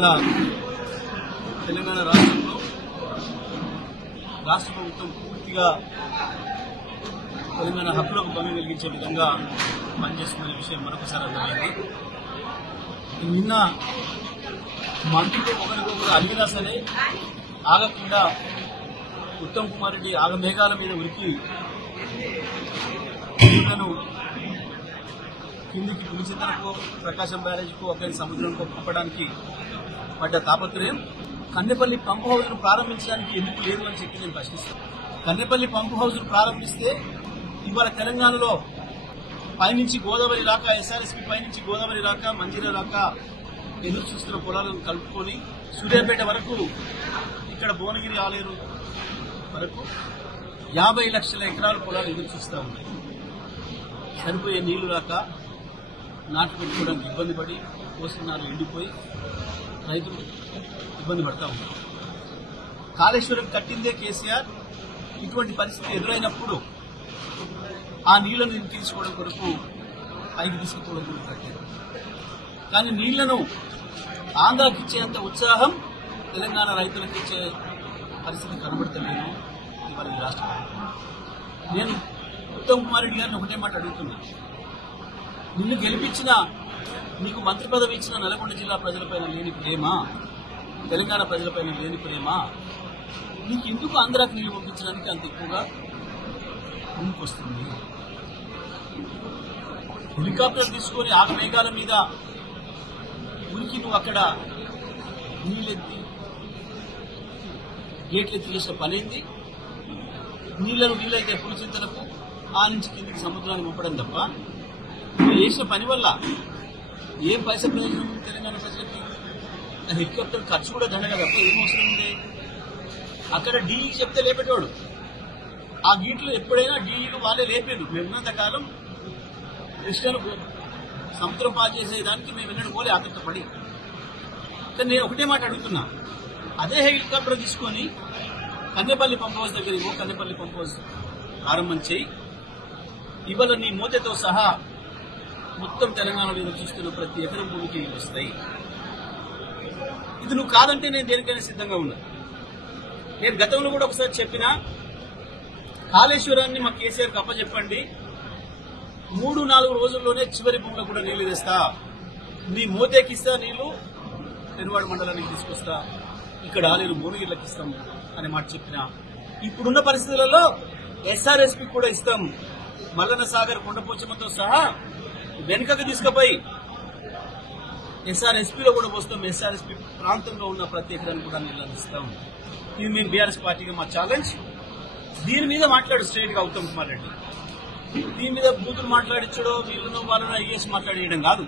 ఇవాళ తెలంగాణ రాష్ట్రంలో రాష్ట్ర ప్రభుత్వం పూర్తిగా తెలంగాణ హక్కులకు భంగం కలిగించే విధంగా పనిచేస్తున్న విషయం మరొకసారి అర్థమైంది. నిన్న మంత్రులు ఒకరికొకరు అడిగినా సరే ఆగకుండా ఉత్తమ్ కుమార్ రెడ్డి ఆగమేఘాల మీద ఉరికి కిందికి పులిచింతలకు ప్రకాశం బ్యారేజ్కు ఒక సముద్రంకు పంపడానికి పడ్డ తాపత్రయం కన్నెపల్లి పంప్ హౌస్ ను ప్రారంభించడానికి ఎందుకు లేదు అని చెప్పి నేను ప్రశ్నిస్తాను. కన్నెపల్లి పంప్ హౌస్ ను ప్రారంభిస్తే ఇవాళ తెలంగాణలో పైనుంచి గోదావరి రాక ఎస్ఆర్ఎస్పీ పైనుంచి గోదావరి రాక మంజీరా రాక ఎదురు చూస్తున్న పొలాలను కలుపుకొని సూర్యాపేట వరకు ఇక్కడ భువనగిరి ఆలేరు వరకు 50 లక్షల ఎకరాల పొలాలు ఎదురు చూస్తూ ఉన్నాయి. సరిపోయే నీళ్లు రాక నాటు పెట్టుకోవడానికి ఇబ్బంది పడి కోసుకున్నారు ఎండిపోయి రైతులు ఇబ్బంది పడతా ఉన్నారు. కాళేశ్వరం కట్టిందే కేసీఆర్. ఇటువంటి పరిస్థితి ఎదురైనప్పుడు ఆ నీళ్లను తీసుకోవడం కొరకు పైకి తీసుకుపోవడం కొరకు కట్టారు. కానీ నీళ్లను ఆంధ్రాకి ఇచ్చేంత ఉత్సాహం తెలంగాణ రైతులకు ఇచ్చే పరిస్థితి కనబడతలేదు ఇవాళ ఈ రాష్ట్ర ప్రభుత్వం. నేను ఉత్తమ్ కుమార్ రెడ్డి గారిని ఒకటే మాట అడుగుతున్నా, నిన్ను గెలిపించిన నీకు మంత్రి పదవి ఇచ్చిన నల్గొండ జిల్లా ప్రజలపైన లేని ప్రేమ, తెలంగాణ ప్రజలపైన లేని ప్రేమ నీకు ఎందుకు ఆంధ్రాకి నీళ్లు పంపించడానికి అంత ఎక్కువగా ముందుకొస్తుంది? హెలికాప్టర్ తీసుకొని ఆగమేఘాల మీద ఉనికి నువ్వు అక్కడ నీళ్ళెత్తి గేట్లెత్తి చేసిన పనేంది? నీళ్ళైతే పులిచింతలకు ఆ నుంచి కిందికి సముద్రాన్ని పంపడం తప్ప నువ్వు చేసిన పని వల్ల ఏం పైసా ప్రయోజనం ఉంది తెలంగాణ ప్రజలకి? హెలికాప్టర్ ఖర్చు కూడా దండగా తప్ప ఏం అవసరం ఉంది? అక్కడ డీఈ చెప్తే లేపేటోడు. ఆ గీట్లు ఎప్పుడైనా డీఈలు వాళ్ళే లేపేది. మేమున్నంత కాలం కృష్ణను సముద్రం పాలు చేసేదానికి మేము ఎన్నడూ పోలే ఆతృతపడి. కానీ నేను ఒకటే మాట అడుగుతున్నా, అదే హెలికాప్టర్ తీసుకొని కన్నెపల్లి పంప్ హౌస్ దగ్గరికి కన్నెపల్లి పంప్ హౌస్ ప్రారంభం చేయి. ఇవాళ నీ మోతతో సహా మొత్తం తెలంగాణలో చూస్తున్న ప్రతి ఎకరం భూమికి వస్తాయి. ఇది నువ్వు కాదంటే నేను దేనికైనా సిద్ధంగా ఉన్నా. నేను గతంలో కూడా ఒకసారి చెప్పినా, కాళేశ్వరాన్ని మా కేసీఆర్కి అప్పచెప్పండి, 3-4 రోజుల్లోనే చివరి భూమిలో కూడా నీళ్లు తెస్తా, నీ మోతేకిస్తా నీళ్లు, పెనువాడ మండలానికి తీసుకొస్తా, ఇక్కడ ఆలేరు భువనగిరికి ఇస్తాం అనే మాట చెప్పిన. ఇప్పుడున్న పరిస్థితులలో ఎస్ఆర్ఎస్పీ కూడా ఇస్తాం, మల్లన్న సాగర్ కొండపోచమ్మతో సహా వెనుకకు తీసుకుపోయి ఎస్ఆర్ఎస్పీలో కూడా పోస్తాం. ఎస్ఆర్ఎస్పీ ప్రాంతంలో ఉన్న ప్రతి ఎకరాన్ని కూడా నీళ్ళని ఇస్తాం. ఇది మేము బీఆర్ఎస్ పార్టీగా మా ఛాలెంజ్. దీని మీద మాట్లాడు స్ట్రైట్ గా ఉత్తమ్ కుమార్ రెడ్డి. దీని మీద బూతులు మాట్లాడించడో వీళ్ళను వాళ్ళను ఐఏఎస్ మాట్లాడేయడం కాదు.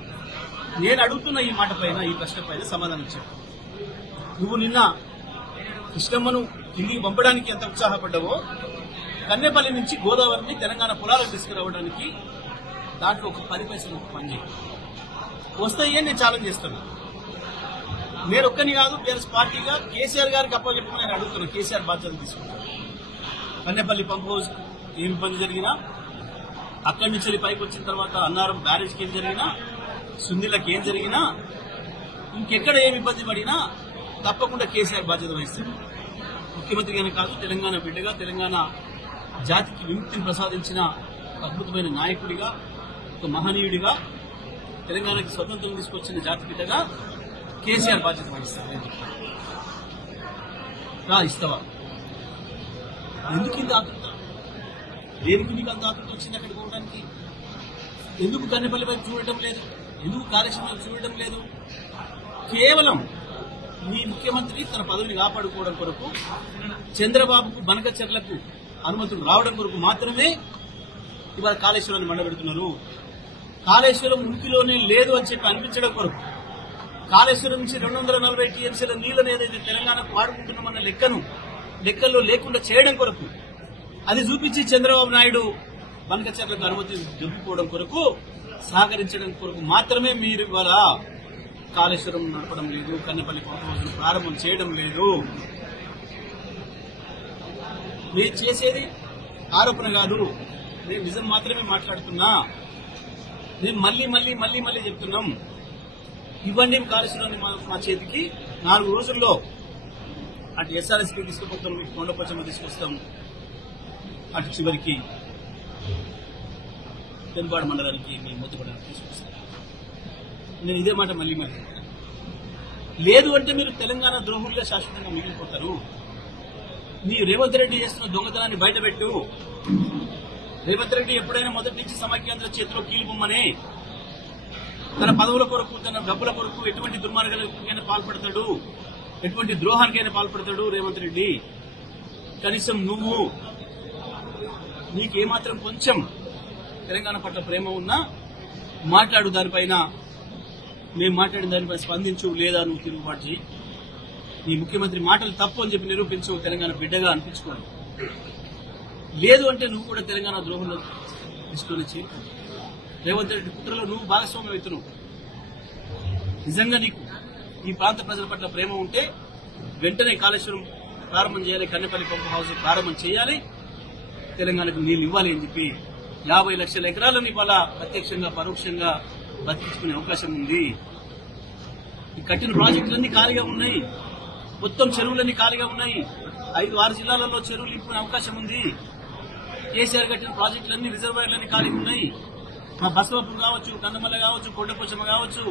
నేను అడుగుతున్న ఈ మాట పైన, ఈ ప్రశ్న పైన సమాధానం చెప్పు. నువ్వు నిన్న కృష్ణమ్మను కిందికి పంపడానికి ఎంత ఉత్సాహపడ్డావో, కన్నెపల్లి నుంచి గోదావరిని తెలంగాణ పొలాలకు తీసుకురావడానికి దాంట్లో ఒక 10 పైసలు పనిచేయి. వస్తాయి అని నేను ఛాలెంజ్ చేస్తున్నా. నేను ఒక్కని కాదు, బీఆర్ఎస్ పార్టీగా కేసీఆర్ గారికి అప్పచెప్పమని నేను అడుగుతున్నా. కేసీఆర్ బాధ్యతలు తీసుకుంటాను. కన్నెపల్లి పంప్ హౌస్ ఏం ఇబ్బంది జరిగినా, అక్కడి నుంచి పైకి వచ్చిన తర్వాత అన్నారం బ్యారేజ్కి ఏం జరిగినా, సుందిలకు ఏం జరిగినా, ఇంకెక్కడ ఏమి ఇబ్బంది పడినా తప్పకుండా కేసీఆర్ బాధ్యత వహిస్తాడు. ముఖ్యమంత్రిగానే కాదు, తెలంగాణ బిడ్డగా, తెలంగాణ జాతికి విముక్తిని ప్రసాదించిన అద్భుతమైన నాయకుడిగా, ఒక మహనీయుడిగా, తెలంగాణకి స్వతంత్రం తీసుకొచ్చిన జాతి బిడ్డగా కేసీఆర్ బాధ్యత వహిస్తాడు. రా ఇస్తావా? ఎందుకు ఇంత ఆతృత? దేనికి నీకు అంత ఆతృత వచ్చింది అక్కడికి పోవడానికి? ఎందుకు కన్నెపల్లి వైపు చూడటం లేదు? ఎందుకు కాళేశ్వరం వైపు చూడటం లేదు? కేవలం మీ ముఖ్యమంత్రి తన పదవిని కాపాడుకోవడం కొరకు, చంద్రబాబుకు బనకచెర్లకు అనుమతులు రావడం కొరకు మాత్రమే ఇవాళ కాళేశ్వరాన్ని మండబెడుతున్నారు. కాళేశ్వరం ఉనికిలోనే లేదు అని చెప్పి అనిపించడం కొరకు, కాళేశ్వరం నుంచి 240 టీఎంసీల నీళ్లను ఏదైతే తెలంగాణకు వాడుకుంటున్నామన్న లెక్కల్లో లేకుండా చేయడం కొరకు, అది చూపించి చంద్రబాబు నాయుడు బనకచెర్లకు అనుమతి దొరికిపోవడం కొరకు, సహకరించడం కొరకు మాత్రమే మీరు ఇవాళ కాళేశ్వరం నడపడం లేదు, కన్నెపల్లి పంప్ హౌస్ ప్రారంభం చేయడం లేదు. మీరు చేసేది ఆరోపణ కాదు, నేను నిజం మాత్రమే మాట్లాడుతున్నా. మేము మళ్లీ చెప్తున్నాం, ఇవ్వండి కాళేశ్వరాన్ని మా చేతికి 4 రోజుల్లో అటు ఎస్ఆర్ఎస్పీ తీసుకుపోతాం, మీకు కొండపోచమ్మ తీసుకొస్తాం, అటు చివరికి పెనుబాడు మండలానికి మీ మొత్తుపడానికి తీసుకొస్తాం. నేను ఇదే మాట మళ్ళీ లేదు అంటే మీరు తెలంగాణ ద్రోహులుగా శాశ్వతంగా మిగిలిపోతారు. నీ రేవంత్ రెడ్డి చేస్తున్న దొంగతనాన్ని బయటపెట్టు. రేవంత్ రెడ్డి ఎప్పుడైనా మొదటి నుంచి సమైక్యాంధ్ర చేతిలో కీలుబొమ్మనే. తన పదవుల కొరకు, తన డబ్బుల కొరకు ఎటువంటి దుర్మార్గాలకైనా పాల్పడతాడు, ఎటువంటి ద్రోహానికైనా పాల్పడతాడు రేవంత్ రెడ్డి. కనీసం నువ్వు నీకేమాత్రం కొంచెం తెలంగాణ పట్ల ప్రేమ ఉన్నా మాట్లాడు, దానిపైన మేము మాట్లాడిన దానిపై స్పందించు, లేదా నువ్వు తిరుగుబాటు చేయి. నీ ముఖ్యమంత్రి మాటలు తప్పు అని చెప్పి నిరూపించు, తెలంగాణ బిడ్డగా అనిపించుకోండి. లేదు అంటే నువ్వు కూడా తెలంగాణ ద్రోహుల లిస్టులో చేరు. రేవంత్ రెడ్డి కుట్రలో నువ్వు భాగస్వామ్యం అవుతున్నావు. నిజంగా నీకు ఈ ప్రాంత ప్రజల పట్ల ప్రేమ ఉంటే వెంటనే కాళేశ్వరం ప్రారంభం చేయాలి, కన్నెపల్లి పంప్ హౌస్ ప్రారంభం చేయాలి, తెలంగాణకు నీళ్లు ఇవ్వాలి అని చెప్పి 50 లక్షల ఎకరాలను ఇవాళ ప్రత్యక్షంగా పరోక్షంగా బతికించుకునే అవకాశం ఉంది. ఈ కట్టిన ప్రాజెక్టులన్నీ ఖాళీగా ఉన్నాయి, మొత్తం చెరువులన్నీ ఖాళీగా ఉన్నాయి. 5-6 జిల్లాలలో చెరువులు నింపుకునే అవకాశం ఉంది. కేసీఆర్ కట్టిన ప్రాజెక్టులన్నీ, రిజర్వాయర్లన్నీ ఖాళీగా ఉన్నాయి. మా బసవాపూర్ కావచ్చు, కందమల్ల కావచ్చు, కొండపోచమ్మ కావచ్చు,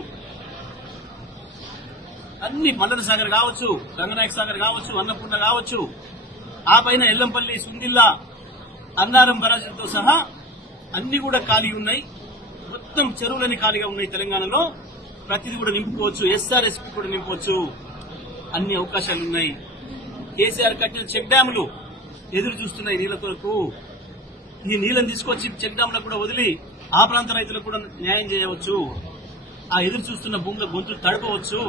అన్ని మల్లన సాగర్ కావచ్చు, రంగనాయక సాగర్ కావచ్చు, అన్నపూర్ణ కావచ్చు, ఆ పైన ఎల్లంపల్లి, సుందిల్లా, అన్నారం బరాజులతో సహా అన్ని కూడా ఖాళీ ఉన్నాయి. మొత్తం చెరువులన్నీ ఖాళీగా ఉన్నాయి. తెలంగాణలో ప్రతిదీ కూడా నింపుకోవచ్చు, ఎస్ఆర్ఎస్పీ కూడా నింపవచ్చు, అన్ని అవకాశాలు ఉన్నాయి. కేసీఆర్ కట్టిన చెక్ డ్యాములు ఎదురు చూస్తున్నాయి నీళ్ల కొరకు. ఈ నీళ్లను తీసుకొచ్చి చెక్ డ్యాములకు కూడా వదిలి ఆ ప్రాంత రైతులకు కూడా న్యాయం చేయవచ్చు. ఆ ఎదురు చూస్తున్న భూముల గొంతు తడపవచ్చు.